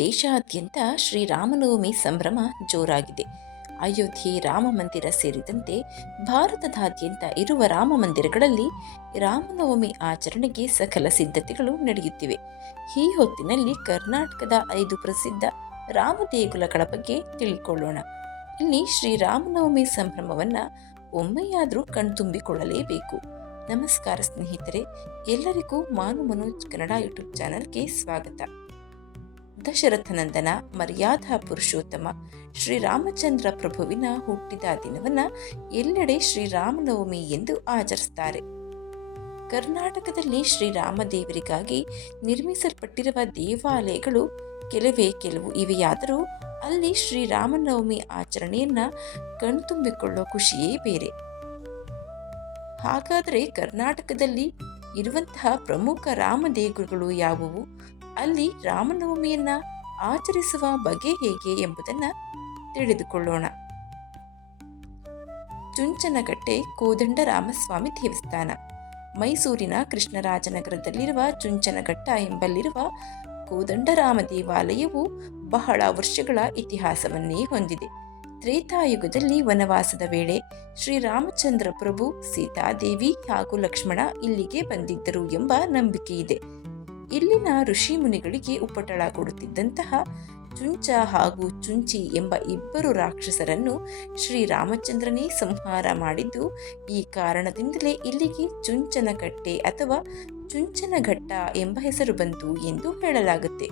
ದೇಶಾದ್ಯಂತ ಶ್ರೀರಾಮನವಮಿ ಸಂಭ್ರಮ ಜೋರಾಗಿದೆ. ಅಯೋಧ್ಯೆ ರಾಮ ಮಂದಿರ ಸೇರಿದಂತೆ ಭಾರತದಾದ್ಯಂತ ಇರುವ ರಾಮ ಮಂದಿರಗಳಲ್ಲಿ ರಾಮನವಮಿ ಆಚರಣೆಗೆ ಸಕಲ ಸಿದ್ಧತೆಗಳು ನಡೆಯುತ್ತಿವೆ. ಈ ಹೊತ್ತಿನಲ್ಲಿ ಕರ್ನಾಟಕದ ಐದು ಪ್ರಸಿದ್ಧ ರಾಮ ದೇಗುಲಗಳ ಬಗ್ಗೆ ತಿಳಿದುಕೊಳ್ಳೋಣ ಇಲ್ಲಿ ಶ್ರೀರಾಮನವಮಿ ಸಂಭ್ರಮವನ್ನು ಒಮ್ಮೆಯಾದರೂ ಕಣ್ತುಂಬಿಕೊಳ್ಳಲೇಬೇಕು. ನಮಸ್ಕಾರ ಸ್ನೇಹಿತರೆ, ಎಲ್ಲರಿಗೂ ಮಾನು ಮನೋಜ್ ಕನ್ನಡ ಯೂಟ್ಯೂಬ್ ಚಾನಲ್ಗೆ ಸ್ವಾಗತ. ದಶರಥನಂದನ ಮರ್ಯಾದಾ ಪುರುಷೋತ್ತಮ ಶ್ರೀರಾಮಚಂದ್ರ ಪ್ರಭುವಿನ ಹುಟ್ಟಿದ ದಿನವನ್ನ ಎಲ್ಲೆಡೆ ಶ್ರೀರಾಮನವಮಿ ಎಂದು ಆಚರಿಸ್ತಾರೆ. ಕರ್ನಾಟಕದಲ್ಲಿ ಶ್ರೀರಾಮ ದೇವರಿಗಾಗಿ ನಿರ್ಮಿಸಲ್ಪಟ್ಟಿರುವ ದೇವಾಲಯಗಳು ಕೆಲವೇ ಕೆಲವು ಇವೆಯಾದರೂ ಅಲ್ಲಿ ಶ್ರೀರಾಮನವಮಿ ಆಚರಣೆಯನ್ನ ಕಣ್ತುಂಬಿಕೊಳ್ಳೋ ಖುಷಿಯೇ ಬೇರೆ. ಹಾಗಾದರೆ ಕರ್ನಾಟಕದಲ್ಲಿ ಇರುವಂತಹ ಪ್ರಮುಖ ರಾಮ ದೇಗುಲಗಳು ಯಾವುವು? ಅಲ್ಲಿ ರಾಮನವಮಿಯನ್ನ ಆಚರಿಸುವ ಬಗೆ ಹೇಗೆ ಎಂಬುದನ್ನು ತಿಳಿದುಕೊಳ್ಳೋಣ. ಚುಂಚನಗಟ್ಟೆ ಕೋದಂಡ ರಾಮಸ್ವಾಮಿ ದೇವಸ್ಥಾನ. ಮೈಸೂರಿನ ಕೃಷ್ಣರಾಜನಗರದಲ್ಲಿರುವ ಚುಂಚನಘಟ್ಟ ಎಂಬಲ್ಲಿರುವ ಕೋದಂಡರಾಮ ದೇವಾಲಯವು ಬಹಳ ವರ್ಷಗಳ ಇತಿಹಾಸವನ್ನೇ ಹೊಂದಿದೆ. ತ್ರೇತಾಯುಗದಲ್ಲಿ ವನವಾಸದ ವೇಳೆ ಶ್ರೀರಾಮಚಂದ್ರ ಪ್ರಭು ಸೀತಾದೇವಿ ಹಾಗೂ ಲಕ್ಷ್ಮಣ ಇಲ್ಲಿಗೆ ಬಂದಿದ್ದರು ಎಂಬ ನಂಬಿಕೆಯಿದೆ. ಇಲ್ಲಿನ ಋಷಿ ಮುನಿಗಳಿಗೆ ಉಪಟಳ ಕೊಡುತ್ತಿದ್ದಂತಹ ಚುಂಚ ಹಾಗೂ ಚುಂಚಿ ಎಂಬ ಇಬ್ಬರು ರಾಕ್ಷಸರನ್ನು ಶ್ರೀರಾಮಚಂದ್ರನೇ ಸಂಹಾರ ಮಾಡಿದ್ದು, ಈ ಕಾರಣದಿಂದಲೇ ಇಲ್ಲಿಗೆ ಚುಂಚನಕಟ್ಟೆ ಅಥವಾ ಚುಂಚನಘಟ್ಟ ಎಂಬ ಹೆಸರು ಬಂತು ಎಂದು ಹೇಳಲಾಗುತ್ತೆ.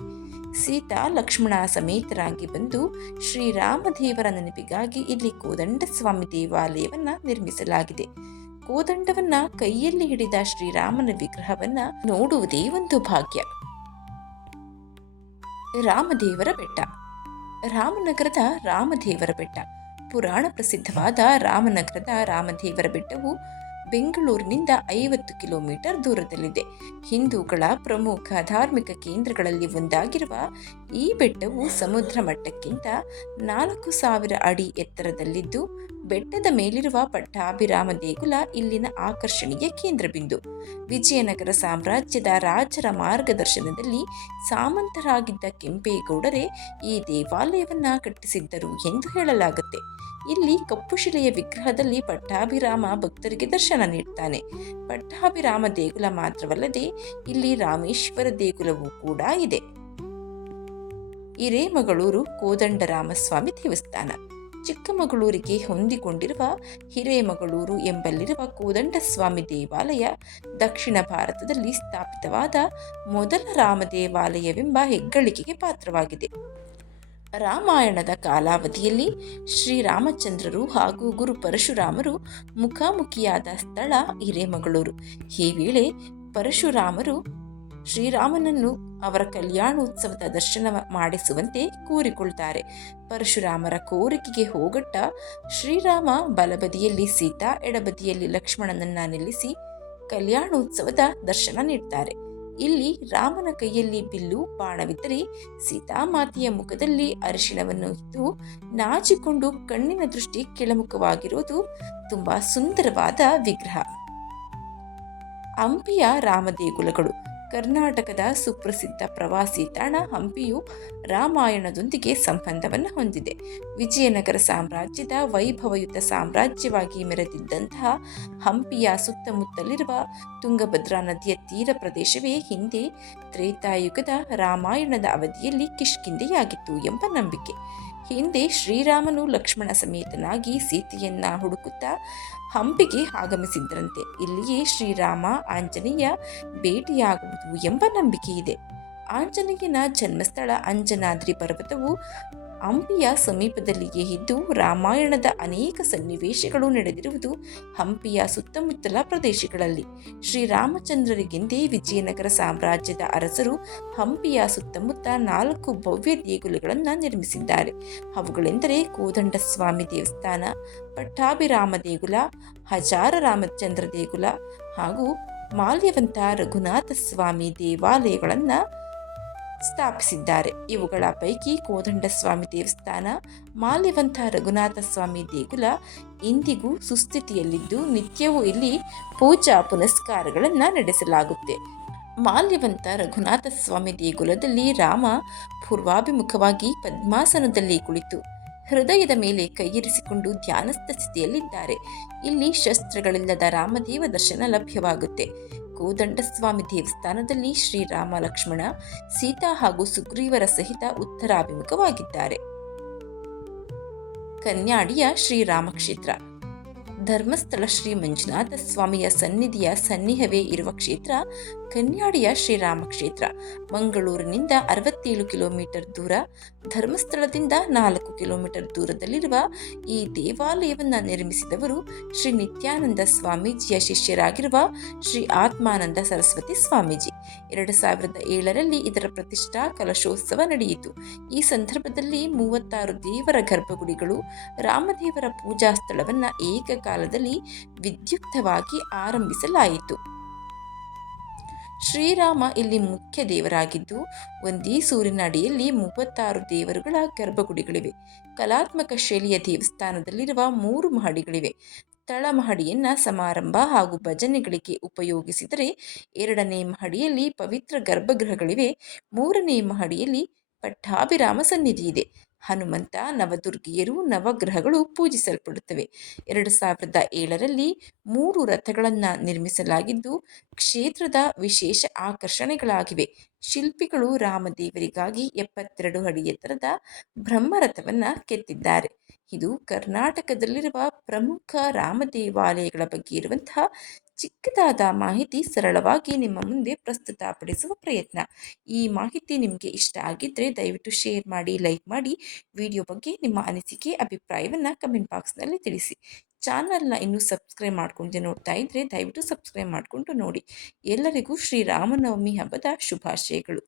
ಸೀತಾ ಲಕ್ಷ್ಮಣ ಸಮೇತರಾಗಿ ಬಂದು ಶ್ರೀರಾಮದೇವರ ನೆನಪಿಗಾಗಿ ಇಲ್ಲಿ ಕೋದಂಡಸ್ವಾಮಿ ದೇವಾಲಯವನ್ನು ನಿರ್ಮಿಸಲಾಗಿದೆ. ಕೋದಂಡವನ್ನ ಕೈಯಲ್ಲಿ ಹಿಡಿದ ಶ್ರೀರಾಮನ ವಿಗ್ರಹವನ್ನ ನೋಡುವುದೇ ಒಂದು ಭಾಗ್ಯ. ರಾಮದೇವರ ಬೆಟ್ಟ. ರಾಮನಗರದ ರಾಮದೇವರ ಬೆಟ್ಟ. ಪುರಾಣ ಪ್ರಸಿದ್ಧವಾದ ರಾಮನಗರದ ರಾಮದೇವರ ಬೆಟ್ಟವು ಬೆಂಗಳೂರಿನಿಂದ ಐವತ್ತು ಕಿಲೋಮೀಟರ್ ದೂರದಲ್ಲಿದೆ. ಹಿಂದೂಗಳ ಪ್ರಮುಖ ಧಾರ್ಮಿಕ ಕೇಂದ್ರಗಳಲ್ಲಿ ಒಂದಾಗಿರುವ ಈ ಬೆಟ್ಟವು ಸಮುದ್ರ ಮಟ್ಟಕ್ಕಿಂತ ನಾಲ್ಕು ಸಾವಿರ ಅಡಿ ಎತ್ತರದಲ್ಲಿದ್ದು ಬೆಟ್ಟದ ಮೇಲಿರುವ ಪಟ್ಟಾಭಿರಾಮ ದೇಗುಲ ಇಲ್ಲಿನ ಆಕರ್ಷಣೀಯ ಕೇಂದ್ರಬಿಂದು. ವಿಜಯನಗರ ಸಾಮ್ರಾಜ್ಯದ ರಾಜರ ಮಾರ್ಗದರ್ಶನದಲ್ಲಿ ಸಾಮಂತರಾಗಿದ್ದ ಕೆಂಪೇಗೌಡರೇ ಈ ದೇವಾಲಯವನ್ನ ಕಟ್ಟಿಸಿದ್ದರು ಎಂದು ಹೇಳಲಾಗುತ್ತೆ. ಇಲ್ಲಿ ಕಪ್ಪುಶಿಲೆಯ ವಿಗ್ರಹದಲ್ಲಿ ಪಟ್ಟಾಭಿರಾಮ ಭಕ್ತರಿಗೆ ದರ್ಶನ ನೀಡ್ತಾನೆ. ಪಟ್ಟಾಭಿರಾಮ ದೇಗುಲ ಮಾತ್ರವಲ್ಲದೆ ಇಲ್ಲಿ ರಾಮೇಶ್ವರ ದೇಗುಲವೂ ಕೂಡ ಇದೆ. ಹಿರೇಮಗಳೂರು, ಕೋದಂಡರಾಮಸ್ವಾಮಿ ದೇವಸ್ಥಾನ. ಚಿಕ್ಕಮಗಳೂರಿಗೆ ಹೊಂದಿಕೊಂಡಿರುವ ಹಿರೇಮಗಳೂರು ಎಂಬಲ್ಲಿರುವ ಕೋದಂಡಸ್ವಾಮಿ ದೇವಾಲಯ ದಕ್ಷಿಣ ಭಾರತದಲ್ಲಿ ಸ್ಥಾಪಿತವಾದ ಮೊದಲ ರಾಮ ದೇವಾಲಯವೆಂಬ ಹೆಗ್ಗಳಿಕೆಗೆ ಪಾತ್ರವಾಗಿದೆ. ರಾಮಾಯಣದ ಕಾಲಾವಧಿಯಲ್ಲಿ ಶ್ರೀರಾಮಚಂದ್ರರು ಹಾಗೂ ಗುರು ಪರಶುರಾಮರು ಮುಖಾಮುಖಿಯಾದ ಸ್ಥಳ ಹಿರೇಮಗಳೂರು. ಈ ವೇಳೆ ಪರಶುರಾಮರು ಶ್ರೀರಾಮನನ್ನು ಅವರ ಕಲ್ಯಾಣೋತ್ಸವದ ದರ್ಶನ ಮಾಡಿಸುವಂತೆ ಕೋರಿಕೊಳ್ತಾರೆ. ಪರಶುರಾಮರ ಕೋರಿಕೆಗೆ ಹೋಗಟ್ಟ ಶ್ರೀರಾಮ ಬಲಬದಿಯಲ್ಲಿ ಸೀತಾ, ಎಡಬದಿಯಲ್ಲಿ ಲಕ್ಷ್ಮಣನನ್ನ ನಿಲ್ಲಿಸಿ ಕಲ್ಯಾಣೋತ್ಸವದ ದರ್ಶನ ನೀಡ್ತಾರೆ. ಇಲ್ಲಿ ರಾಮನ ಕೈಯಲ್ಲಿ ಬಿಲ್ಲು ಬಾಣವಿದ್ದರೆ ಸೀತಾಮಾತೆಯ ಮುಖದಲ್ಲಿ ಅರಿಶಿಣವನ್ನು ಇದ್ದು ನಾಚಿಕೊಂಡು ಕಣ್ಣಿನ ದೃಷ್ಟಿ ಕೆಳಮುಖವಾಗಿರುವುದು ತುಂಬಾ ಸುಂದರವಾದ ವಿಗ್ರಹ. ಹಂಪಿಯ ರಾಮದೇಗುಲಗಳು ಕರ್ನಾಟಕದ ಸುಪ್ರಸಿದ್ಧ ಪ್ರವಾಸಿ ತಾಣ ಹಂಪಿಯು ರಾಮಾಯಣದೊಂದಿಗೆ ಸಂಬಂಧವನ್ನು ಹೊಂದಿದೆ. ವಿಜಯನಗರ ಸಾಮ್ರಾಜ್ಯದ ವೈಭವಯುತ ಸಾಮ್ರಾಜ್ಯವಾಗಿ ಮೆರೆದಿದ್ದಂತಹ ಹಂಪಿಯ ಸುತ್ತಮುತ್ತಲಿರುವ ತುಂಗಭದ್ರಾ ನದಿಯ ತೀರ ಪ್ರದೇಶವೇ ಹಿಂದೆ ತ್ರೇತಾಯುಗದ ರಾಮಾಯಣದ ಅವಧಿಯಲ್ಲಿ ಕಿಷ್ಕಿಂದೆಯಾಗಿತ್ತು ಎಂಬ ನಂಬಿಕೆ. ಹಿಂದೆ ಶ್ರೀರಾಮನು ಲಕ್ಷ್ಮಣ ಸಮೇತನಾಗಿ ಸೀತೆಯನ್ನ ಹುಡುಕುತ್ತಾ ಹಂಪಿಗೆ ಆಗಮಿಸಿದ್ರಂತೆ. ಇಲ್ಲಿಯೇ ಶ್ರೀರಾಮ ಆಂಜನೇಯ ಭೇಟಿಯಾಗುವುದು ಎಂಬ ನಂಬಿಕೆ ಇದೆ. ಆಂಜನೇಯನ ಜನ್ಮಸ್ಥಳ ಅಂಜನಾದ್ರಿ ಪರ್ವತವು ಹಂಪಿಯ ಸಮೀಪದಲ್ಲಿಯೇ ಇದ್ದು ರಾಮಾಯಣದ ಅನೇಕ ಸನ್ನಿವೇಶಗಳು ನಡೆದಿರುವುದು ಹಂಪಿಯ ಸುತ್ತಮುತ್ತಲ ಪ್ರದೇಶಗಳಲ್ಲಿ. ಶ್ರೀರಾಮಚಂದ್ರರಿಗೆಂದೇ ವಿಜಯನಗರ ಸಾಮ್ರಾಜ್ಯದ ಅರಸರು ಹಂಪಿಯ ಸುತ್ತಮುತ್ತ ನಾಲ್ಕು ಭವ್ಯ ದೇಗುಲಗಳನ್ನು ನಿರ್ಮಿಸಿದ್ದಾರೆ. ಅವುಗಳೆಂದರೆ ಕೋದಂಡಸ್ವಾಮಿ ದೇವಸ್ಥಾನ, ಪಟ್ಟಾಭಿರಾಮ ದೇಗುಲ, ಹಜಾರ ರಾಮಚಂದ್ರ ದೇಗುಲ ಹಾಗೂ ಮಾಲ್ಯವಂತ ರಘುನಾಥ ಸ್ವಾಮಿ ದೇವಾಲಯಗಳನ್ನು ಸ್ಥಾಪಿಸಿದ್ದಾರೆ. ಇವುಗಳ ಪೈಕಿ ಕೋದಂಡಸ್ವಾಮಿ ದೇವಸ್ಥಾನ, ಮಾಲ್ಯವಂತ ರಘುನಾಥ ಸ್ವಾಮಿ ದೇಗುಲ, ಇಂದಿಗೂ ಸುಸ್ಥಿತಿಯಲ್ಲಿದ್ದು ನಿತ್ಯವೂ ಇಲ್ಲಿ ಪೂಜಾ ಪುನಸ್ಕಾರಗಳನ್ನು ನಡೆಸಲಾಗುತ್ತೆ. ಮಾಲ್ಯವಂತ ರಘುನಾಥ ಸ್ವಾಮಿ ದೇಗುಲದಲ್ಲಿ ರಾಮ ಪೂರ್ವಾಭಿಮುಖವಾಗಿ ಪದ್ಮಾಸನದಲ್ಲಿ ಕುಳಿತು ಹೃದಯದ ಮೇಲೆ ಕೈಯಿರಿಸಿಕೊಂಡು ಧ್ಯಾನಸ್ಥ ಸ್ಥಿತಿಯಲ್ಲಿದ್ದಾರೆ. ಇಲ್ಲಿ ಶಸ್ತ್ರಗಳಿಲ್ಲದ ರಾಮದೇವ ದರ್ಶನ ಲಭ್ಯವಾಗುತ್ತೆ. ಕೋದಂಡಸ್ವಾಮಿ ದೇವಸ್ಥಾನದಲ್ಲಿ ಶ್ರೀರಾಮ ಲಕ್ಷ್ಮಣ ಸೀತಾ ಹಾಗೂ ಸುಗ್ರೀವರ ಸಹಿತ ಉತ್ತರಾಭಿಮುಖವಾಗಿದ್ದಾರೆ. ಕನ್ಯಾಡಿಯ ಶ್ರೀರಾಮ ಕ್ಷೇತ್ರ ಧರ್ಮಸ್ಥಳ ಶ್ರೀ ಮಂಜುನಾಥ ಸ್ವಾಮಿಯ ಸನ್ನಿಧಿಯ ಸನ್ನಿಹವೇ ಇರುವ ಕ್ಷೇತ್ರ ಕನ್ಯಾಡಿಯ ಶ್ರೀರಾಮ ಕ್ಷೇತ್ರ. ಮಂಗಳೂರಿನಿಂದ ಅರವತ್ತೇಳು ಕಿಲೋಮೀಟರ್ ದೂರ, ಧರ್ಮಸ್ಥಳದಿಂದ ನಾಲ್ಕು ಕಿಲೋಮೀಟರ್ ದೂರದಲ್ಲಿರುವ ಈ ದೇವಾಲಯವನ್ನು ನಿರ್ಮಿಸಿದವರು ಶ್ರೀ ನಿತ್ಯಾನಂದ ಸ್ವಾಮೀಜಿಯ ಶಿಷ್ಯರಾಗಿರುವ ಶ್ರೀ ಆತ್ಮಾನಂದ ಸರಸ್ವತಿ ಸ್ವಾಮೀಜಿ. ಎರಡು ಸಾವಿರದ ಏಳರಲ್ಲಿ ಇದರ ಪ್ರತಿಷ್ಠಾ ಕಲಶೋತ್ಸವ ನಡೆಯಿತು. ಈ ಸಂದರ್ಭದಲ್ಲಿ ಮೂವತ್ತಾರು ದೇವರ ಗರ್ಭಗುಡಿಗಳು ರಾಮದೇವರ ಪೂಜಾ ಸ್ಥಳವನ್ನು ಏಕಕಾಲದಲ್ಲಿ ವಿದ್ಯುಕ್ತವಾಗಿ ಆರಂಭಿಸಲಾಯಿತು. ಶ್ರೀರಾಮ ಇಲ್ಲಿ ಮುಖ್ಯ ದೇವರಾಗಿದ್ದು, ಒಂದೇ ಸೂರಿನ ಅಡಿಯಲ್ಲಿ ಮೂವತ್ತಾರು ದೇವರುಗಳ ಗರ್ಭಗುಡಿಗಳಿವೆ. ಕಲಾತ್ಮಕ ಶೈಲಿಯ ದೇವಸ್ಥಾನದಲ್ಲಿರುವ ಮೂರು ಮಹಡಿಗಳಿವೆ. ತಳಮಹಡಿಯನ್ನ ಸಮಾರಂಭ ಹಾಗೂ ಭಜನೆಗಳಿಗೆ ಉಪಯೋಗಿಸಿದರೆ ಎರಡನೇ ಮಹಡಿಯಲ್ಲಿ ಪವಿತ್ರ ಗರ್ಭಗೃಹಗಳಿವೆ ಮೂರನೇ ಮಹಡಿಯಲ್ಲಿ ಪಟ್ಟಾಭಿರಾಮ ಸನ್ನಿಧಿ ಇದೆ. ಹನುಮಂತ ನವದುರ್ಗಿಯರು ನವಗ್ರಹಗಳು ಪೂಜಿಸಲ್ಪಡುತ್ತವೆ. ಎರಡು ಸಾವಿರದ ಏಳರಲ್ಲಿ ಮೂರು ರಥಗಳನ್ನು ನಿರ್ಮಿಸಲಾಗಿದ್ದು, ಕ್ಷೇತ್ರದ ವಿಶೇಷ ಆಕರ್ಷಣೆಗಳಾಗಿವೆ. ಶಿಲ್ಪಿಗಳು ರಾಮದೇವರಿಗಾಗಿ ಎಪ್ಪತ್ತೆರಡು ಅಡಿ ಎತ್ತರದ ಬ್ರಹ್ಮರಥವನ್ನು ಕೆತ್ತಿದ್ದಾರೆ. ಇದು ಕರ್ನಾಟಕದಲ್ಲಿರುವ ಪ್ರಮುಖ ರಾಮದೇವಾಲಯಗಳ ಬಗ್ಗೆ ಇರುವಂತಹ ಚಿಕ್ಕದಾದ ಮಾಹಿತಿ ಸರಳವಾಗಿ ನಿಮ್ಮ ಮುಂದೆ ಪ್ರಸ್ತುತಪಡಿಸುವ ಪ್ರಯತ್ನ. ಈ ಮಾಹಿತಿ ನಿಮಗೆ ಇಷ್ಟ ಆಗಿದ್ದರೆ ದಯವಿಟ್ಟು ಶೇರ್ ಮಾಡಿ, ಲೈಕ್ ಮಾಡಿ. ವಿಡಿಯೋ ಬಗ್ಗೆ ನಿಮ್ಮ ಅನಿಸಿಕೆ, ಅಭಿಪ್ರಾಯವನ್ನು ಕಮೆಂಟ್ ಬಾಕ್ಸ್ನಲ್ಲಿ ತಿಳಿಸಿ. ಚಾನಲ್ನ ಇನ್ನೂ ಸಬ್ಸ್ಕ್ರೈಬ್ ಮಾಡ್ಕೊಂಡು ನೋಡ್ತಾ ಇದ್ದರೆ ದಯವಿಟ್ಟು ಸಬ್ಸ್ಕ್ರೈಬ್ ಮಾಡಿಕೊಂಡು ನೋಡಿ. ಎಲ್ಲರಿಗೂ ಶ್ರೀರಾಮನವಮಿ ಹಬ್ಬದ ಶುಭಾಶಯಗಳು.